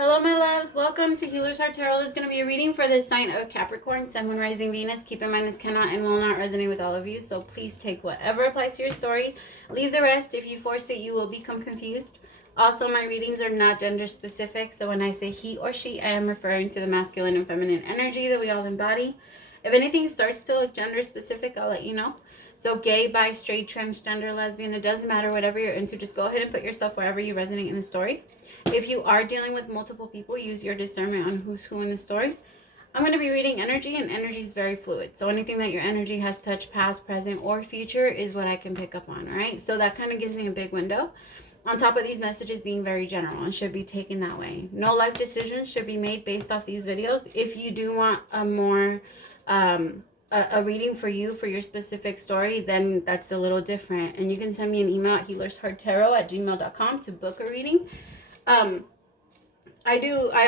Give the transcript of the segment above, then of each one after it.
Hello, my loves. Welcome to Healer's Heart Tarot. This is going to be a reading for the sign of Capricorn, Sun, Moon, Rising, Venus. Keep in mind this cannot and will not resonate with all of you, so please take whatever applies to your story. Leave the rest. If you force it, you will become confused. Also, my readings are not gender specific, so when I say he or she, I am referring to the masculine and feminine energy that we all embody. If anything starts to look gender specific, I'll let you know. So gay, bi, straight, transgender, lesbian, it doesn't matter, whatever you're into, just go ahead and put yourself wherever you resonate in the story. If you are dealing with multiple people, use your discernment on who's who in the story. I'm going to be reading energy, and energy is very fluid. So anything that your energy has touched, past, present, or future, is what I can pick up on, all right? So that kind of gives me a big window. On top of these messages being very general and should be taken that way. No life decisions should be made based off these videos. If you do want a more a reading for you for your specific story, then that's a little different. And you can send me an email at HealersHeartTarot@gmail.com to book a reading. I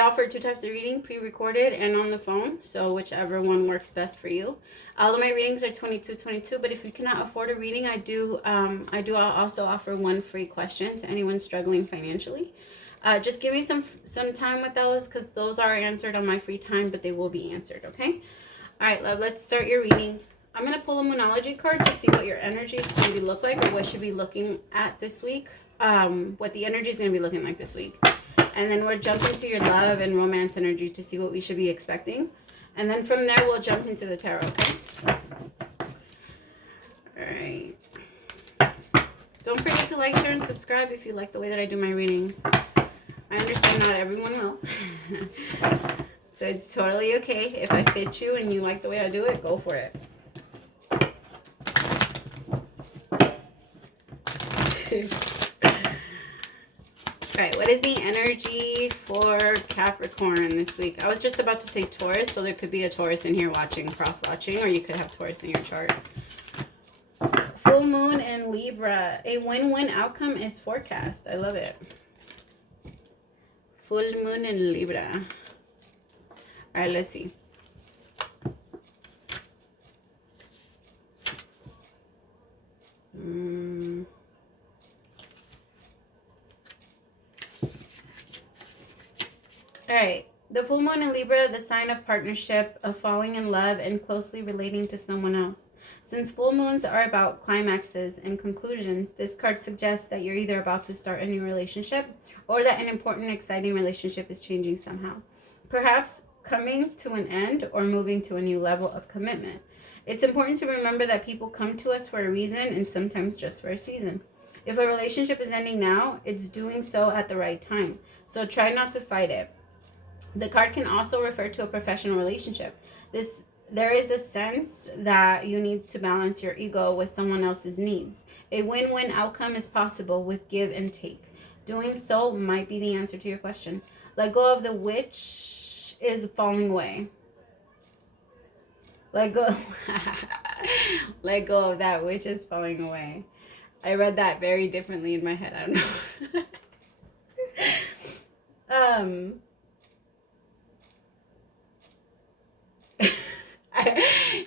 offer 2 types of reading, pre-recorded and on the phone, so whichever one works best for you. All of my readings are $22.22, but if you cannot afford a reading, I do also offer 1 free question to anyone struggling financially. Just give me some time with those, because those are answered on my free time, but they will be answered, okay? All right, love, let's start your reading. I'm going to pull a Moonology card to see what your energy is going to look like, or what should be looking at this week, what the energy is going to be looking like this week. And then we'll jump into your love and romance energy to see what we should be expecting. And then from there, we'll jump into the tarot, okay? All right. Don't forget to like, share, and subscribe if you like the way that I do my readings. I understand not everyone will. So it's totally okay. If I fit you and you like the way I do it, go for it. Alright, what is the energy for Capricorn this week? I was just about to say Taurus, so there could be a Taurus in here watching, cross-watching, or you could have Taurus in your chart. Full moon and Libra. A win-win outcome is forecast. I love it. Full moon and Libra. Alright, let's see. All right, the full moon in Libra, the sign of partnership, of falling in love and closely relating to someone else. Since full moons are about climaxes and conclusions, this card suggests that you're either about to start a new relationship or that an important, exciting relationship is changing somehow. Perhaps coming to an end or moving to a new level of commitment. It's important to remember that people come to us for a reason and sometimes just for a season. If a relationship is ending now, it's doing so at the right time. So try not to fight it. The card can also refer to a professional relationship. There is a sense that you need to balance your ego with someone else's needs. A win-win outcome is possible with give and take. Doing so might be the answer to your question. Let go of the witch is falling away. Let go. Let go of that witch is falling away. I read that very differently in my head. I don't know.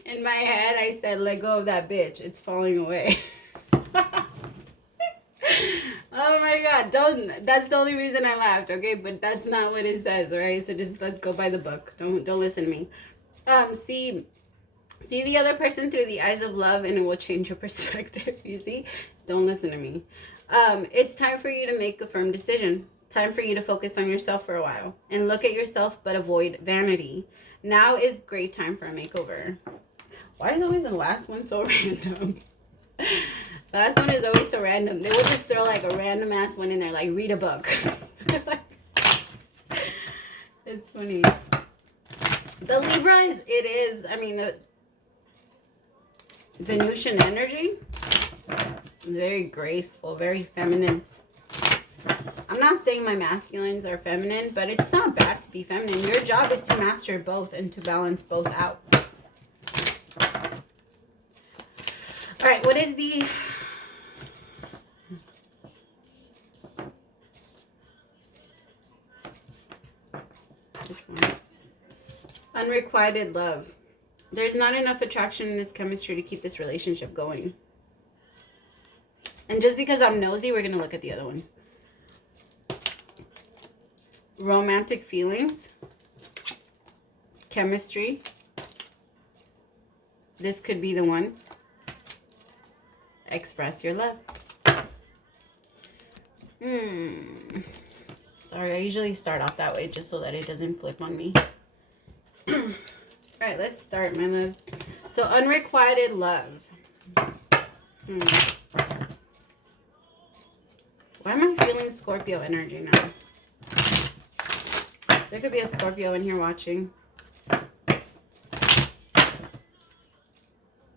In my head, I said, let go of that bitch. It's falling away. Oh my God. That's the only reason I laughed, okay? But that's not what it says, right? So just let's go by the book. Don't listen to me. See the other person through the eyes of love, and it will change your perspective. You see? Don't listen to me. It's time for you to make a firm decision. Time for you to focus on yourself for a while and look at yourself, but avoid vanity. Now is great time for a makeover. Why is always the last one so random? The last one is always so random. They would just throw like a random ass one in there, like read a book. It's funny. The Libra I mean, the Venusian energy is very graceful, very feminine. I'm not saying my masculines are feminine, but it's not bad to be feminine. Your job is to master both and to balance both out. All right, what is the... This one. Unrequited love. There's not enough attraction in this chemistry to keep this relationship going. And just because I'm nosy, we're going to look at the other ones. romantic feelings, chemistry. This could be the one. Express your love. Sorry, I usually start off that way just so that it doesn't flip on me. Alright, let's start, my loves. So, unrequited love. Why am I feeling Scorpio energy now? There could be a Scorpio in here watching.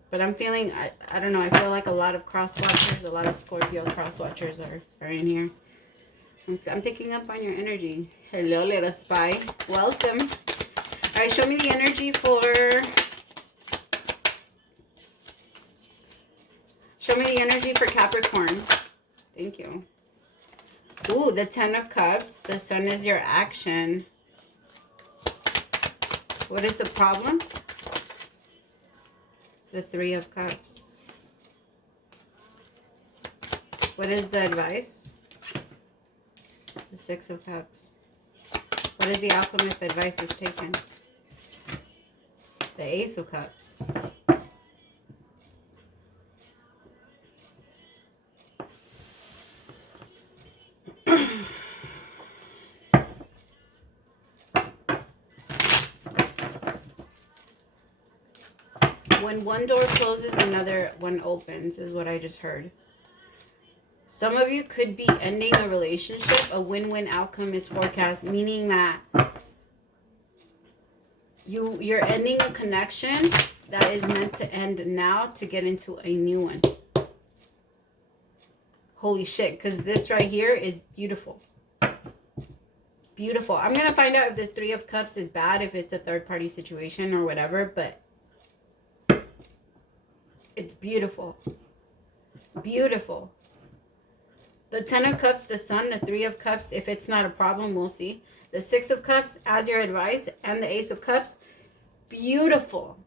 But I'm feeling, I don't know, I feel like a lot of cross-watchers, a lot of Scorpio cross-watchers are in here. I'm picking up on your energy. Hello, little spy. Welcome. All right, show me the energy for... Show me the energy for Capricorn. Thank you. Ooh, the 10 of Cups. The Sun is your action. What is the problem? The 3 of Cups. What is the advice? The 6 of Cups. What is the outcome if advice is taken? The Ace of Cups. When one door closes, another one opens, is what I just heard. Some of you could be ending a relationship. A win-win outcome is forecast, meaning that you're ending a connection that is meant to end now to get into a new one. Holy shit, because this right here is beautiful. Beautiful. I'm going to find out if the 3 of Cups is bad, if it's a third-party situation or whatever, but it's beautiful. Beautiful. The 10 of Cups, the Sun, the 3 of Cups, if it's not a problem, we'll see. The 6 of Cups, as your advice, and the Ace of Cups, beautiful.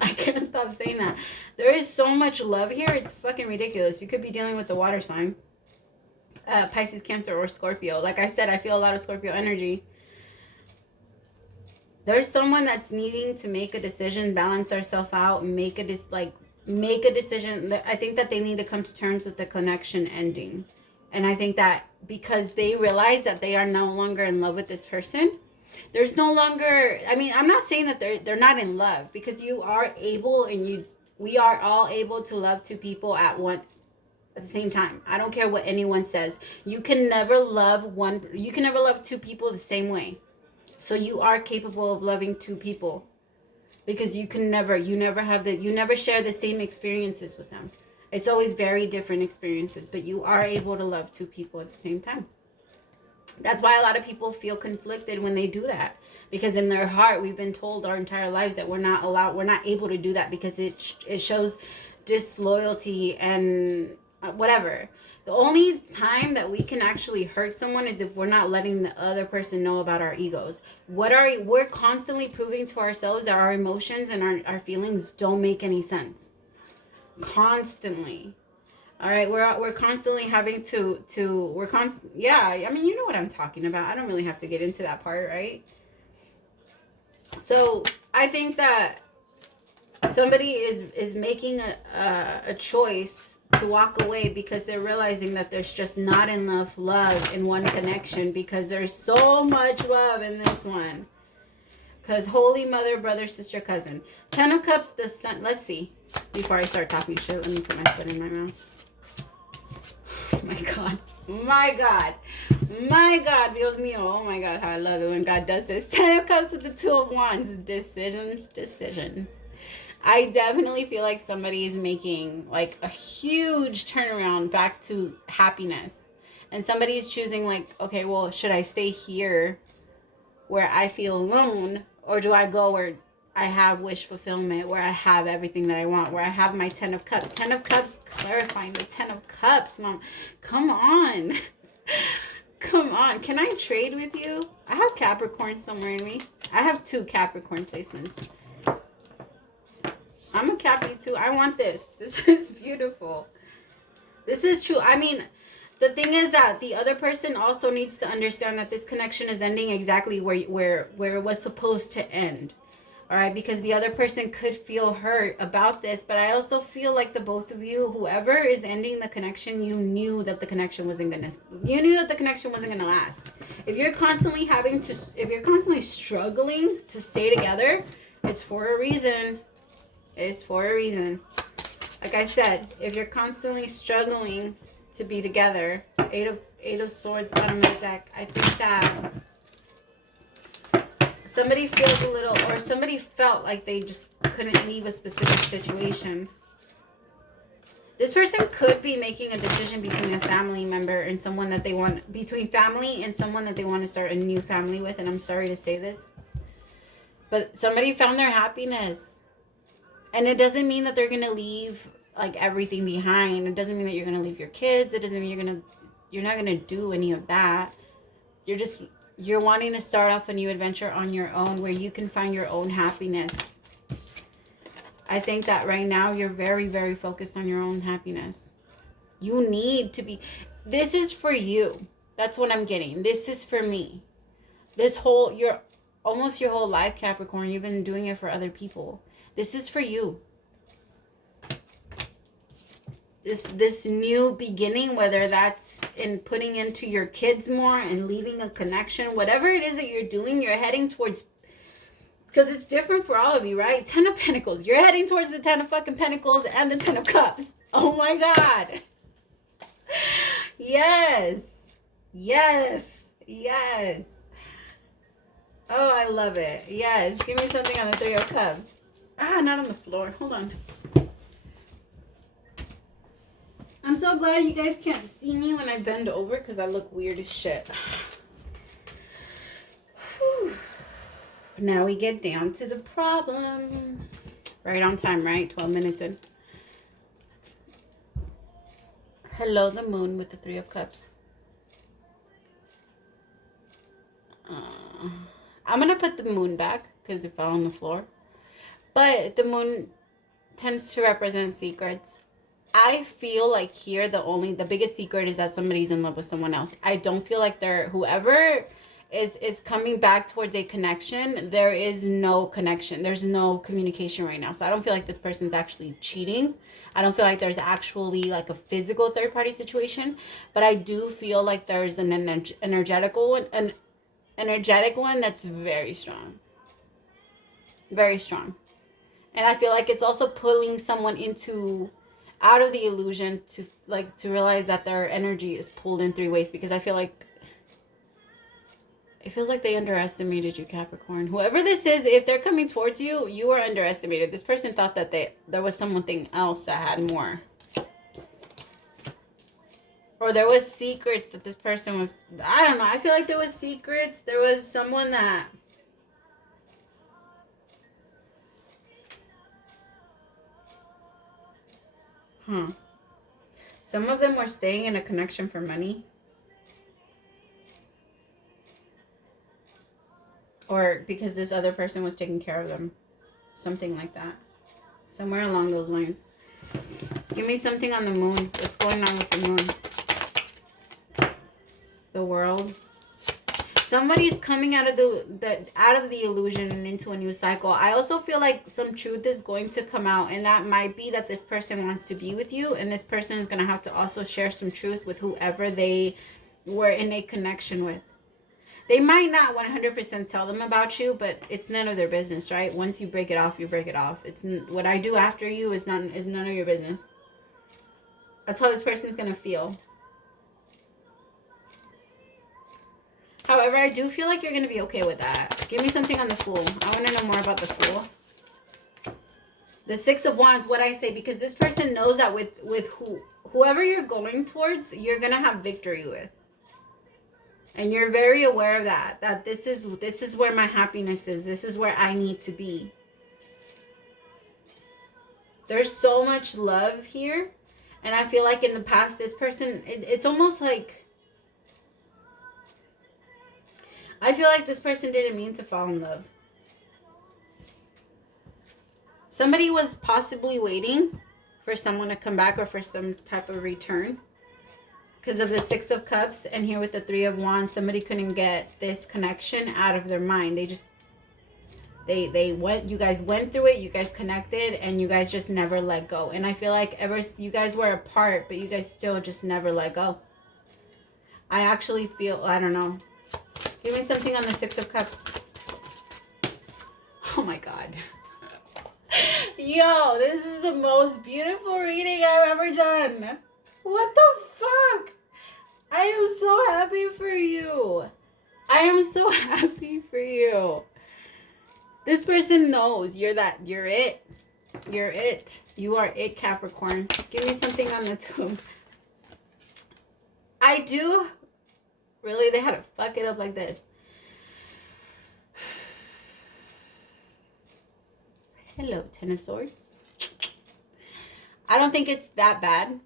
I can't stop saying that. There is so much love here. It's fucking ridiculous. You could be dealing with the water sign. Pisces, Cancer, or Scorpio. Like I said, I feel a lot of Scorpio energy. There's someone that's needing to make a decision, balance themselves out, make a decision. I think that they need to come to terms with the connection ending. And I think that because they realize that they are no longer in love with this person, there's no longer, I mean, I'm not saying that they're not in love, because you are able, and we are all able to love two people at the same time. I don't care what anyone says. You can never love two people the same way. So you are capable of loving two people, because you never share the same experiences with them. It's always very different experiences, but you are able to love two people at the same time. That's why a lot of people feel conflicted when they do that, because in their heart, we've been told our entire lives that we're not able to do that, because it shows disloyalty and whatever. The only time that we can actually hurt someone is if we're not letting the other person know about our egos. We're constantly proving to ourselves that our emotions and our feelings don't make any sense. Constantly. All right, we're constantly having yeah, I mean, you know what I'm talking about. I don't really have to get into that part, right? So I think that somebody is making a choice to walk away, because they're realizing that there's just not enough love in one connection, because there's so much love in this one. Because holy mother, brother, sister, cousin. 10 of Cups, the Sun. Let's see. Before I start talking shit, let me put my foot in my mouth. Oh my God. My God. My God. Dios mío. Oh my God. How I love it when God does this. 10 of Cups with the 2 of Wands. Decisions. I definitely feel like somebody is making like a huge turnaround back to happiness. And somebody is choosing like, okay, well, should I stay here where I feel alone? Or do I go where I have wish fulfillment, where I have everything that I want, where I have my 10 of Cups? 10 of Cups, clarifying the 10 of Cups, Mom. Come on. Come on. Can I trade with you? I have Capricorn somewhere in me. I have 2 Capricorn placements. I'm a Cappy too. I want this. This is beautiful. This is true. I mean, The thing is that the other person also needs to understand that this connection is ending exactly where it was supposed to end. All right, because the other person could feel hurt about this, but I also feel like the both of you, whoever is ending the connection, you knew that the connection wasn't gonna last. If you're constantly struggling to stay together, it's for a reason. It's for a reason. Like I said, if you're constantly struggling to be together, eight of swords bottom of the deck, I think that somebody feels a little, or somebody felt like they just couldn't leave a specific situation. This person could be making a decision between a family member and someone that they want, between family and someone that they want to start a new family with. And I'm sorry to say this, but somebody found their happiness. And it doesn't mean that they're going to leave like everything behind. It doesn't mean that you're going to leave your kids. It doesn't mean you're not going to do any of that. You're wanting to start off a new adventure on your own where you can find your own happiness. I think that right now you're very, very focused on your own happiness. You need to be, this is for you. That's what I'm getting. This is for me. Almost your whole life, Capricorn, you've been doing it for other people. This is for you. This new beginning, whether that's in putting into your kids more and leaving a connection, whatever it is that you're doing, you're heading towards, because it's different for all of you, right? 10 of Pentacles. You're heading towards the 10 of fucking Pentacles and the 10 of Cups. Oh my God. Yes. Yes. Yes. Oh, I love it. Yes. Give me something on the 3 of Cups. Not on the floor. Hold on. I'm so glad you guys can't see me when I bend over because I look weird as shit. Whew. Now we get down to the problem. Right on time, right? 12 minutes in. Hello, the moon with the 3 of Cups. I'm going to put the moon back because it fell on the floor. But the moon tends to represent secrets. I feel like here the biggest secret is that somebody's in love with someone else. I don't feel like whoever is coming back towards a connection, there is no connection. There's no communication right now. So I don't feel like this person's actually cheating. I don't feel like there's actually like a physical third party situation, but I do feel like there's an energetic one that's very strong. Very strong. And I feel like it's also pulling someone out of the illusion to realize that their energy is pulled in 3 ways, because I feel like it feels like they underestimated you, Capricorn. Whoever this is, if they're coming towards you, you are underestimated. This person thought that there was something else that had more. Or there was secrets that this person was, I don't know. I feel like there was secrets. There was someone that some of them were staying in a connection for money. Or because this other person was taking care of them. Something like that. Somewhere along those lines. Give me something on the moon. What's going on with the moon? The world. Somebody's coming out of the illusion and into a new cycle. I also feel like some truth is going to come out, and that might be that this person wants to be with you, and this person is going to have to also share some truth with whoever they were in a connection with. They might not 100% tell them about you, but it's none of their business, right? Once you break it off, you break it off. It's what I do after you is none of your business. That's how this person's going to feel. However, I do feel like you're going to be okay with that. Give me something on the Fool. I want to know more about the Fool. The 6 of Wands, what I say, because this person knows that with whoever you're going towards, you're going to have victory with. And you're very aware of that. That this is where my happiness is. This is where I need to be. There's so much love here. And I feel like in the past, this person, it's almost like, I feel like this person didn't mean to fall in love. Somebody was possibly waiting for someone to come back or for some type of return. because of the Six of Cups, and here with the Three of Wands, somebody couldn't get this connection out of their mind. They just, you guys went through it, you guys connected, and you guys just never let go. And I feel like you guys were apart, but you guys still just never let go. I actually feel, I don't know. Give me something on the Six of Cups. Oh my God. Yo, this is the most beautiful reading I've ever done. What the fuck? I am so happy for you. I am so happy for you. This person knows you're it. You're it. You are it, Capricorn. Give me something on the Two. I do. Really? They had to fuck it up like this. Hello, Ten of Swords. I don't think it's that bad.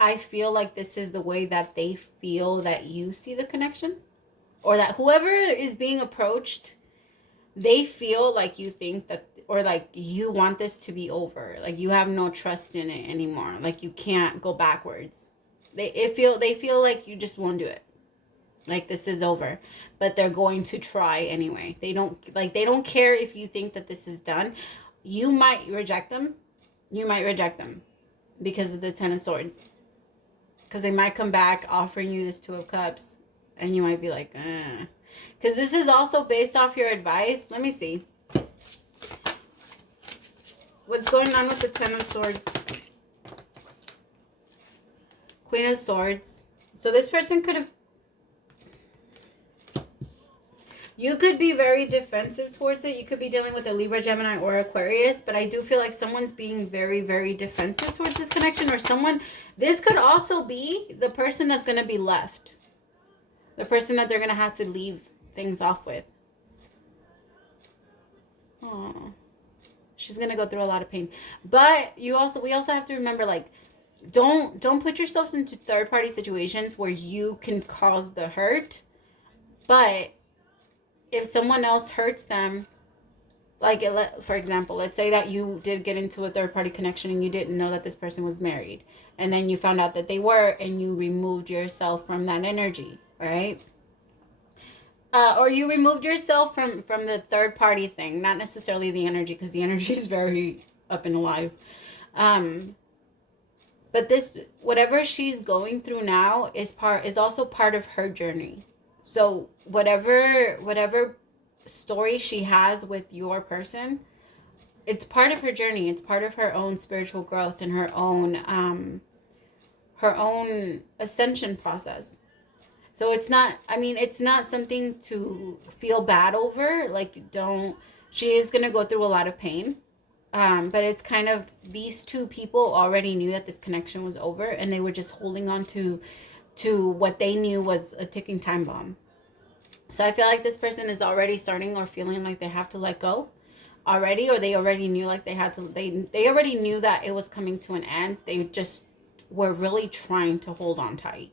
I feel like this is the way that they feel that you see the connection. Or that whoever is being approached, they feel like you think that, or like you want this to be over. Like you have no trust in it anymore. Like you can't go backwards. They feel like you just won't do it. Like this is over. But they're going to try anyway. They don't care if you think that this is done. You might reject them. You might reject them because of the Ten of Swords. Because they might come back offering you this Two of Cups. And you might be like, eh. Because this is also based off your advice. Let me see. What's going on with the Ten of Swords? Queen of Swords. So this person could have... You could be very defensive towards it. You could be dealing with a Libra, Gemini, or Aquarius. But I do feel like someone's being very, very defensive towards this connection. Or someone... This could also be the person that's going to be left. The person that they're going to have to leave things off with. Oh, she's going to go through a lot of pain. But we also have to remember, like, don't put yourselves into third-party situations where you can cause the hurt. But if someone else hurts them, like, for example, let's say that you did get into a third-party connection and you didn't know that this person was married. And then you found out that they were, and you removed yourself from that energy, right? Or you removed yourself from the third party thing, not necessarily the energy, because the energy is very up and alive. But this, whatever she's going through now is also part of her journey. So whatever story she has with your person, it's part of her journey. It's part of her own spiritual growth and her own ascension process. So it's not something to feel bad over. Like, she is going to go through a lot of pain. But it's kind of, these two people already knew that this connection was over, and they were just holding on to what they knew was a ticking time bomb. So I feel like this person is already starting or feeling like they have to let go already, or they already knew like they had to, they already knew that it was coming to an end. They just were really trying to hold on tight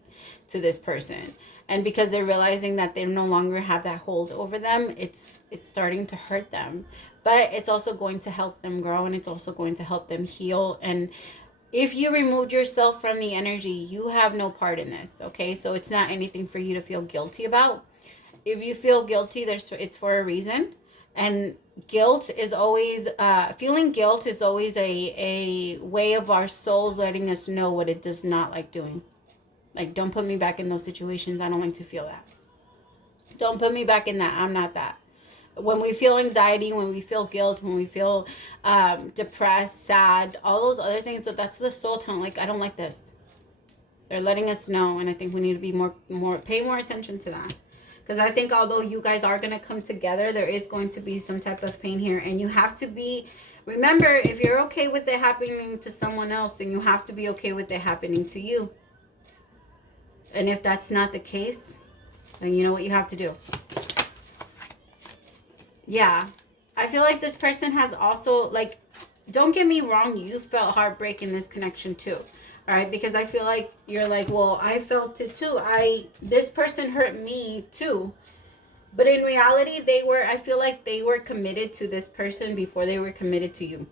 to this person. And because they're realizing that they no longer have that hold over them, it's starting to hurt them. But it's also going to help them grow, and it's also going to help them heal. And if you removed yourself from the energy, you have no part in this, okay? So it's not anything for you to feel guilty about. If you feel guilty, it's for a reason. And guilt is always, feeling guilt is always a way of our souls letting us know what it does not like doing. Like, don't put me back in those situations. I don't like to feel that. Don't put me back in that. I'm not that. When we feel anxiety, when we feel guilt, when we feel depressed, sad, all those other things, so that's the soul telling, like, I don't like this. They're letting us know, and I think we need to be pay more attention to that. Because I think although you guys are going to come together, there is going to be some type of pain here. And you have to be, remember, if you're okay with it happening to someone else, then you have to be okay with it happening to you. And if that's not the case, then you know what you have to do. Yeah. I feel like this person has also, like, don't get me wrong, you felt heartbreak in this connection too. All right, because I feel like you're like, well, I felt it too. This person hurt me too. But in reality, I feel like they were committed to this person before they were committed to you.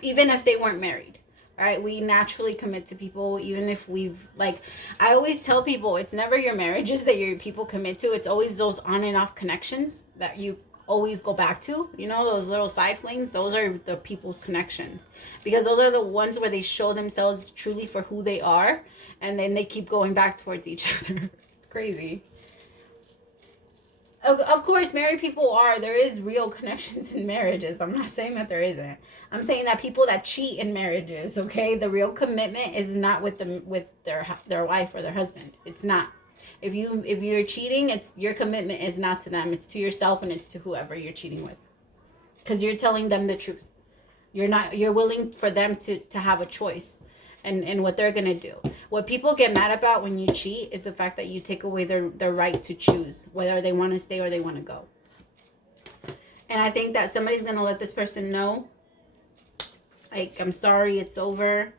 Even if they weren't married. All right, we naturally commit to people, even if we've, like, I always tell people, it's never your marriages that your people commit to. It's always those on and off connections that you always go back to. You know, those little side flings, those are the people's connections. Because those are the ones where they show themselves truly for who they are, and then they keep going back towards each other. It's crazy. Of course, married people there is real connections in marriages. I'm not saying that there isn't. I'm saying that people that cheat in marriages, okay, the real commitment is not with their wife or their husband. It's not. If you're cheating, it's your commitment is not to them. It's to yourself, and it's to whoever you're cheating with. Because you're telling them the truth. You're willing for them to have a choice. And what they're going to do. What people get mad about when you cheat is the fact that you take away their right to choose whether they want to stay or they want to go. And I think that somebody's going to let this person know, like, I'm sorry, it's over.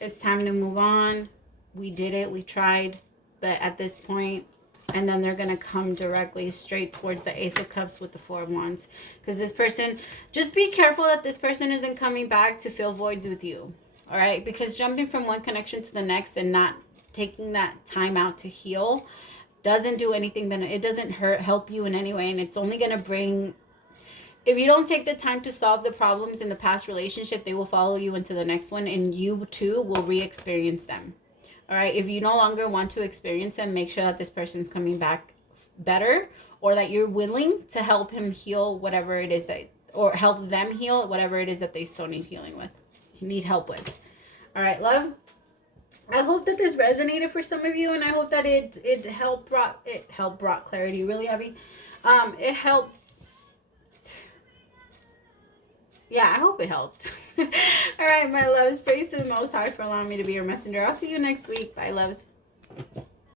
It's time to move on. We did it. We tried. But at this point, and then they're going to come directly straight towards the Ace of Cups with the Four of Wands. Because this person, just be careful that this person isn't coming back to fill voids with you. All right, because jumping from one connection to the next and not taking that time out to heal doesn't do anything. It doesn't help you in any way, and it's only going to bring, if you don't take the time to solve the problems in the past relationship, they will follow you into the next one, and you too will re-experience them. All right, if you no longer want to experience them, make sure that this person's coming back better, or that you're willing to help him heal whatever it is or help them heal whatever it is that they still need healing with, need help with. All right, love. I hope that this resonated for some of you, and I hope that it helped brought clarity. Really, Abby? It helped. Yeah, I hope it helped. All right, my loves. Praise to the Most High for allowing me to be your messenger. I'll see you next week. Bye, loves.